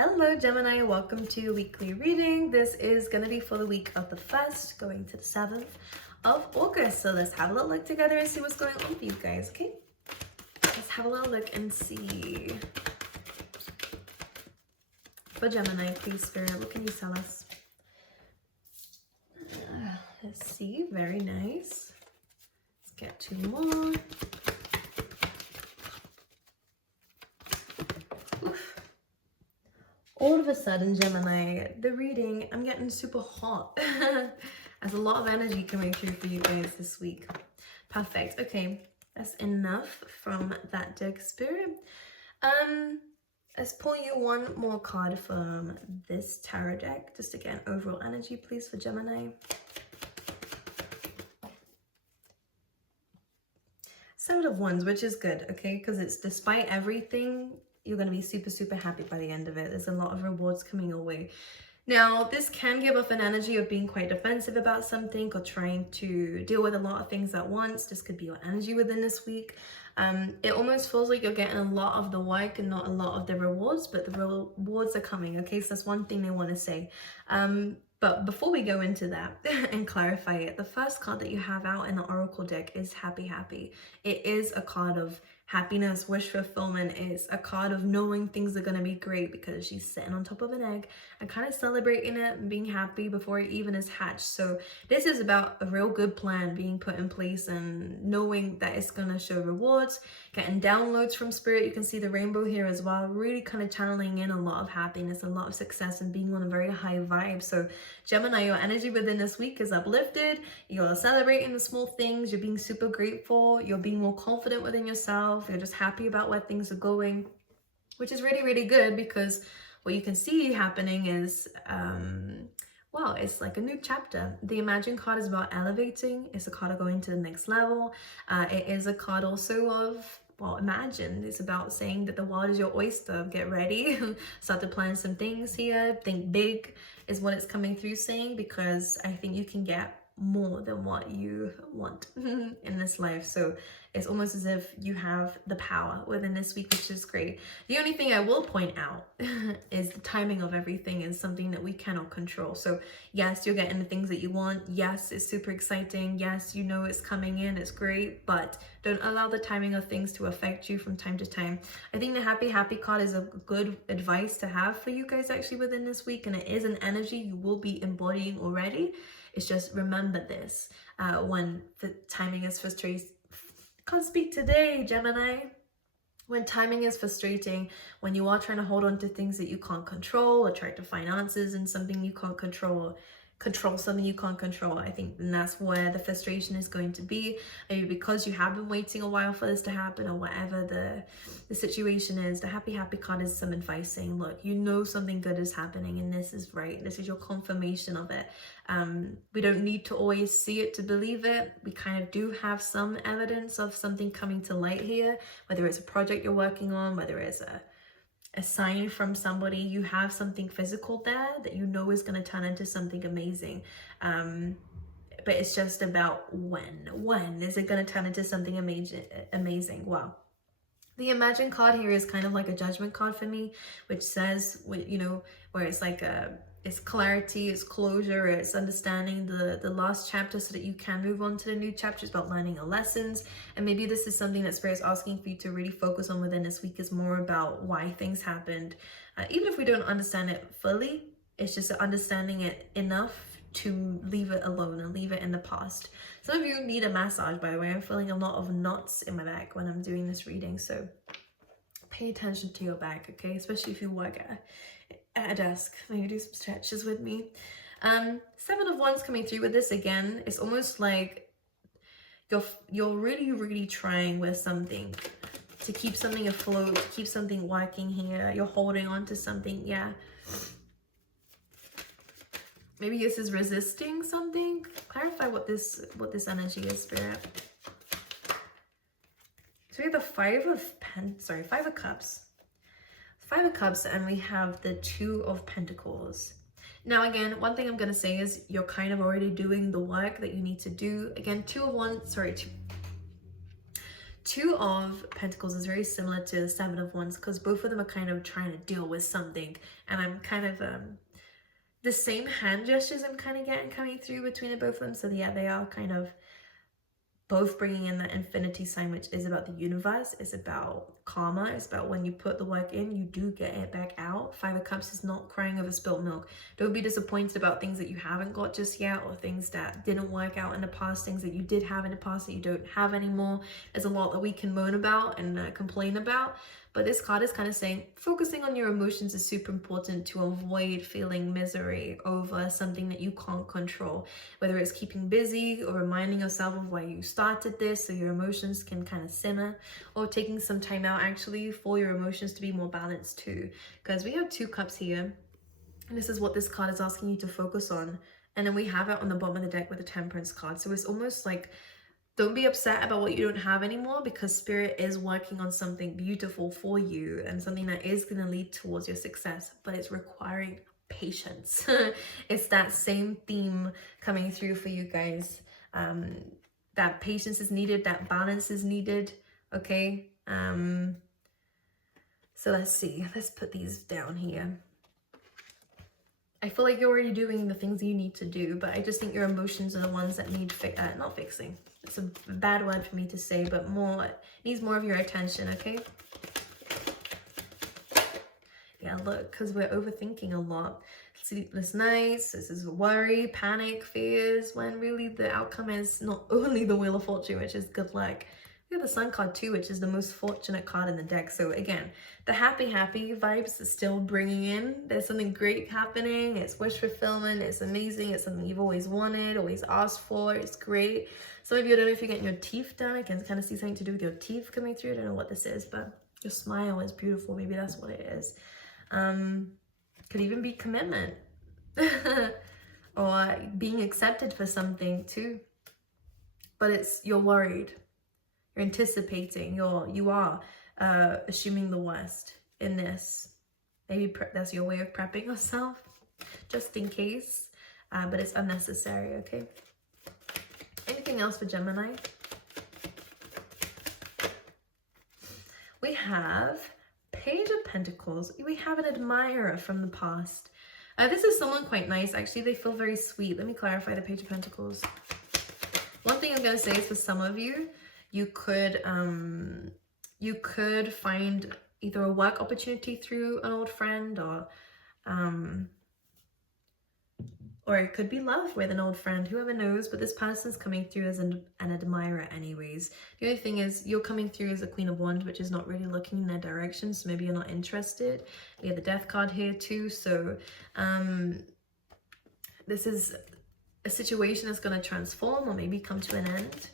Hello Gemini, welcome to your weekly reading. This is going to be for the week of the 1st going to the 7th of August. So let's have a little look together and see what's going on for you guys, okay? Let's have a little look and see. For Gemini, please Spirit, what can you tell us? Let's see, very nice. Let's get two more. Oof. All of a sudden, Gemini, the reading, I'm getting super hot. There's a lot of energy coming through for you guys this week. Perfect. Okay, that's enough from that deck, Spirit. Let's pull you one more card from this tarot deck, just to get an overall energy, please, for Gemini. Seven of Wands, which is good, okay? Because it's despite everything, you're going to be super happy by the end of it. There's a lot of rewards coming your way. Now, this can give off an energy of being quite defensive about something or trying to deal with a lot of things at once. This could be your energy within this week. It almost feels like you're getting a lot of the work and not a lot of the rewards, but the rewards are coming, okay? So that's one thing they want to say. But before we go into that and clarify it, the first card that you have out in the Oracle deck is Happy. It is a card of happiness, wish fulfillment. It's a card of knowing things are going to be great because she's sitting on top of an egg and kind of celebrating it and being happy before it even is hatched. So this is about a real good plan being put in place and knowing that it's going to show rewards, getting downloads from Spirit. You can see the rainbow here as well, really kind of channeling in a lot of happiness, a lot of success, and being on a very high vibe. So Gemini, your energy within this week is uplifted. You're celebrating the small things. You're being super grateful. You're being more confident within yourself. You're just happy about where things are going, which is really good, because what you can see happening is, well, it's like a new chapter. The Imagine card is about elevating. It's a card of going to the next level. It is a card also of, well, imagine. It's about saying that the world is your oyster. Get ready. Start to plan some things here. Think big is what it's coming through saying, because I think you can get more than what you want in this life. So it's almost as if you have the power within this week, which is great. The only thing I will point out is the timing of everything is something that we cannot control. So yes, you're getting the things that you want. Yes, it's super exciting. Yes, you know it's coming in, it's great, but don't allow the timing of things to affect you from time to time. I think the Happy card is a good advice to have for you guys actually within this week, and it is an energy you will be embodying already. It's just remember this when the timing is frustrating. Can't speak today, Gemini. When timing is frustrating, when you are trying to hold on to things that you can't control, or try to find answers in something you can't control something you can't control, I think that's where the frustration is going to be. Maybe because you have been waiting a while for this to happen, or whatever the situation is. The Happy card is some advice saying, look, you know something good is happening and this is right. This is your confirmation of it. We don't need to always see it to believe it. We kind of do have some evidence of something coming to light here, whether it's a project you're working on, whether it's a sign from somebody. You have something physical there that you know is going to turn into something amazing. But it's just about when is it going to turn into something amazing. Wow. The Imagine card here is kind of like a judgment card for me, which says, you know, where it's like it's clarity, it's closure, it's understanding the last chapter so that you can move on to the new chapter. It's about learning your lessons. And maybe this is something that Spirit's asking for you to really focus on within this week, is more about why things happened. Even if we don't understand it fully, it's just understanding it enough to leave it alone and leave it in the past. Some of you need a massage, by the way. I'm feeling a lot of knots in my back when I'm doing this reading, so pay attention to your back, okay? Especially if you work at a desk. Maybe do some stretches with me. Seven of Wands coming through with this again. It's almost like you're really trying with something to keep something afloat, to keep something working here. You're holding on to something, yeah. Maybe this is resisting something. Clarify what this energy is, Spirit. So we have the Five of Cups. Five of Cups, and we have the Two of Pentacles. Now again, one thing I'm going to say is you're kind of already doing the work that you need to do. Again, Two Two of Pentacles is very similar to the Seven of Wands because both of them are kind of trying to deal with something. And I'm kind of, the same hand gestures I'm kind of getting coming through between the both of them. So yeah, they are kind of both bringing in that infinity sign, which is about the universe. It's about karma. It's about when you put the work in, you do get it back out. Five of Cups is not crying over spilled milk. Don't be disappointed about things that you haven't got just yet, or things that didn't work out in the past, things that you did have in the past that you don't have anymore. There's a lot that we can moan about and complain about. But this card is kind of saying focusing on your emotions is super important to avoid feeling misery over something that you can't control. Whether it's keeping busy or reminding yourself of why you started this so your emotions can kind of simmer, or taking some time out actually for your emotions to be more balanced too. Because we have 2 cups here. And this is what this card is asking you to focus on. And then we have it on the bottom of the deck with the Temperance card. So it's almost like, don't be upset about what you don't have anymore, because Spirit is working on something beautiful for you and something that is going to lead towards your success, but it's requiring patience. It's that same theme coming through for you guys. That patience is needed, that balance is needed, okay? So let's see, let's put these down here. I feel like you're already doing the things you need to do, but I just think your emotions are the ones that need not fixing. It's a bad word for me to say, but needs more of your attention, okay? Yeah, look, because we're overthinking a lot. Sleepless nights, this is worry, panic, fears, when really the outcome is not only the Wheel of Fortune, which is good luck. We have the Sun card too, which is the most fortunate card in the deck. So again, the happy vibes is still bringing in. There's something great happening. It's wish fulfillment. It's amazing. It's something you've always wanted, always asked for. It's great. Some of you, I don't know if you're getting your teeth done. I can kind of see something to do with your teeth coming through. I don't know what this is, but your smile is beautiful. Maybe that's what it is. Could even be commitment or being accepted for something too. But you're worried. You're anticipating, you are assuming the worst in this. Maybe that's your way of prepping yourself, just in case, but it's unnecessary, okay? Anything else for Gemini? We have Page of Pentacles. We have an admirer from the past. This is someone quite nice, actually. They feel very sweet. Let me clarify the Page of Pentacles. One thing I'm going to say is for some of you, you could find either a work opportunity through an old friend, or it could be love with an old friend, whoever knows, but this person's coming through as an admirer anyways. The only thing is you're coming through as a Queen of Wands, which is not really looking in their direction, so maybe you're not interested. We have the Death card here too, so this is a situation that's going to transform or maybe come to an end.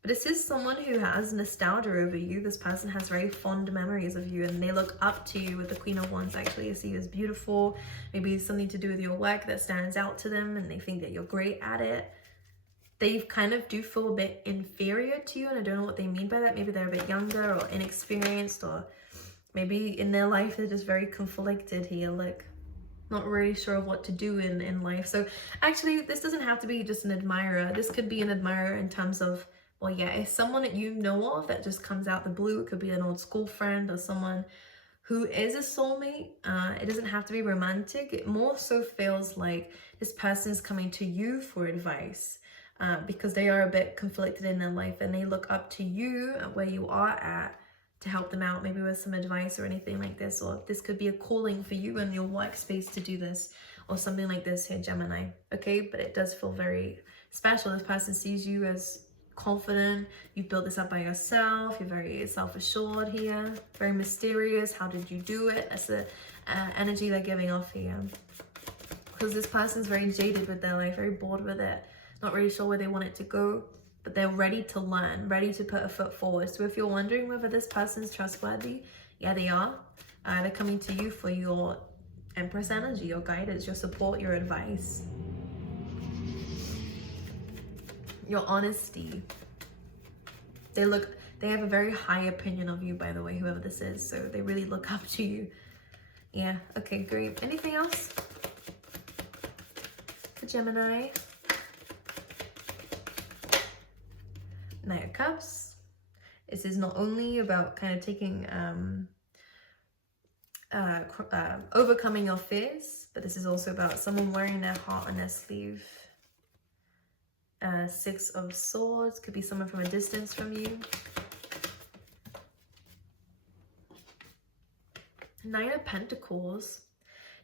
But this is someone who has nostalgia over you. This person has very fond memories of you and they look up to you with the Queen of Wands. Actually, I see you as beautiful. Maybe it's something to do with your work that stands out to them and they think that you're great at it. They kind of do feel a bit inferior to you, and I don't know what they mean by that. Maybe they're a bit younger or inexperienced, or maybe in their life they're just very conflicted here, like not really sure of what to do in life. So actually, this doesn't have to be just an admirer. This could be an admirer in terms of, well, yeah, it's someone that you know of that just comes out the blue. It could be an old school friend or someone who is a soulmate. It doesn't have to be romantic. It more so feels like this person's coming to you for advice because they are a bit conflicted in their life and they look up to you at where you are at to help them out, maybe with some advice or anything like this. Or this could be a calling for you in your workspace to do this or something like this here, Gemini. Okay, but it does feel very special. This person sees you as confident. You've built this up by yourself. You're very self-assured here, very mysterious. How did you do it? That's the energy they're giving off here, because this person's very jaded with their life, very bored with it, not really sure where they want it to go, but they're ready to learn, ready to put a foot forward. So if you're wondering whether this person's trustworthy, yeah, they are. They're coming to you for your Empress energy, your guidance, your support, your advice, your honesty. They have a very high opinion of you, by the way, whoever this is. So they really look up to you. Yeah, okay, great. Anything else for Gemini? Knight of Cups. This is not only about kind of taking overcoming your fears, but this is also about someone wearing their heart on their sleeve. Six of Swords, could be someone from a distance from you. Nine of Pentacles.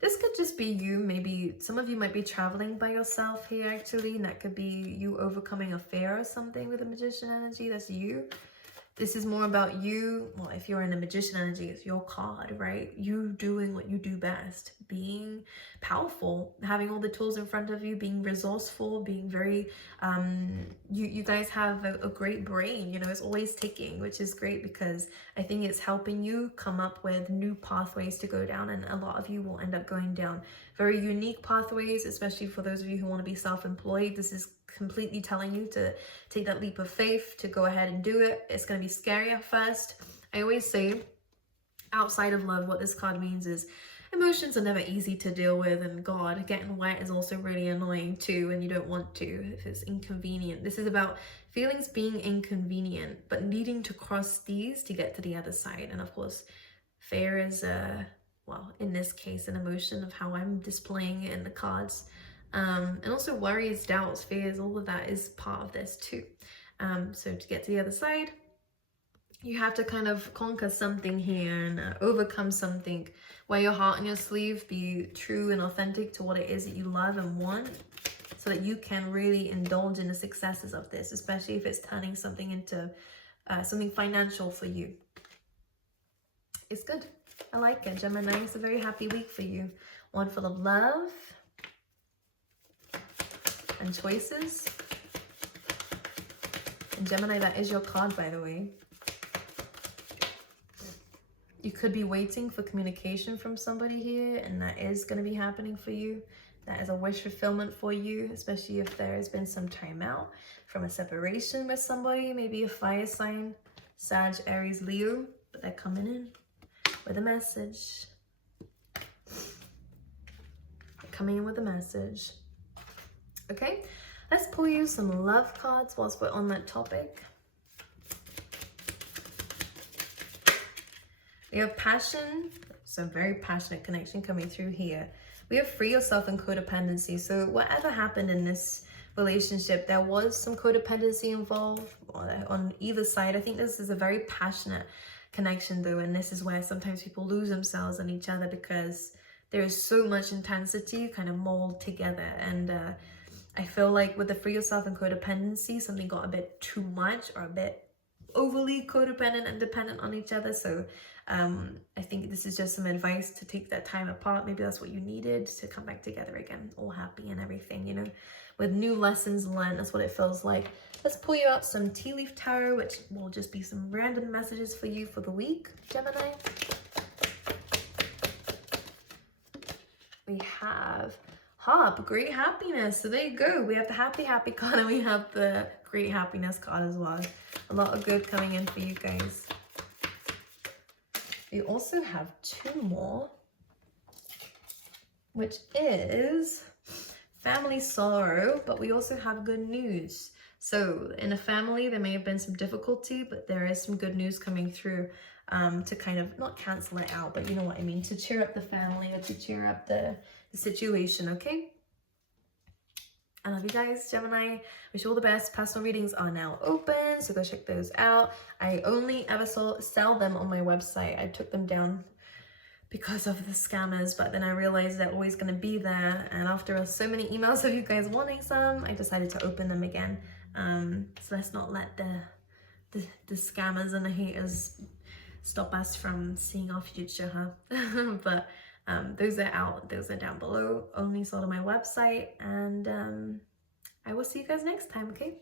This could just be you. Maybe some of you might be traveling by yourself here actually, and that could be you overcoming a fear or something with the Magician energy. That's you. This is more about you. Well, if you're in a Magician energy, it's your card, right? You doing what you do best, being powerful, having all the tools in front of you, being resourceful, being very, you guys have a great brain, you know, it's always ticking, which is great because I think it's helping you come up with new pathways to go down, and a lot of you will end up going down very unique pathways, especially for those of you who want to be self-employed. This is completely telling you to take that leap of faith, to go ahead and do it. It's going to be scary at first. I always say, outside of love, what this card means is emotions are never easy to deal with, and God, getting wet is also really annoying too, and you don't want to if it's inconvenient. This is about feelings being inconvenient, but needing to cross these to get to the other side. And of course, fear is well, in this case, an emotion of how I'm displaying it in the cards. And also worries, doubts, fears, all of that is part of this too. So to get to the other side, you have to kind of conquer something here and overcome something. Wear your heart on your sleeve, be true and authentic to what it is that you love and want, so that you can really indulge in the successes of this, especially if it's turning something into something financial for you. It's good. I like it, Gemini. It's a very happy week for you. One full of love and choices. And Gemini, that is your card, by the way. You could be waiting for communication from somebody here, and that is going to be happening for you. That is a wish fulfillment for you, especially if there has been some time out from a separation with somebody, maybe a fire sign, Sag, Aries, Leo, but they're coming in with a message. Coming in with a message. Okay, let's pull you some love cards whilst we're on that topic. We have passion, some very passionate connection coming through here. We have free yourself and codependency. So whatever happened in this relationship, there was some codependency involved on either side. I think this is a very passionate connection though, and this is where sometimes people lose themselves on each other because there is so much intensity kind of mold together. And I feel like with the free yourself and codependency, something got a bit too much or a bit overly codependent and dependent on each other. So I think this is just some advice to take that time apart. Maybe that's what you needed to come back together again, all happy and everything, you know, with new lessons learned. That's what it feels like. Let's pull you out some tea leaf tarot, which will just be some random messages for you for the week, Gemini. We have Harp, great happiness. So there you go. We have the happy card, and we have the great happiness card as well. A lot of good coming in for you guys. We also have two more, which is family sorrow, but we also have good news. So in a family, there may have been some difficulty, but there is some good news coming through to kind of not cancel it out, but you know what I mean, to cheer up the family or to cheer up the situation, okay? I love you guys, Gemini. Wish you all the best. Personal readings are now open, so go check those out. I only ever sell them on my website. I took them down because of the scammers, but then I realized they're always going to be there. And after so many emails of you guys wanting some, I decided to open them again. So let's not let the scammers and the haters stop us from seeing our future, huh? But those are out, those are down below, only sold on my website, and I will see you guys next time, okay?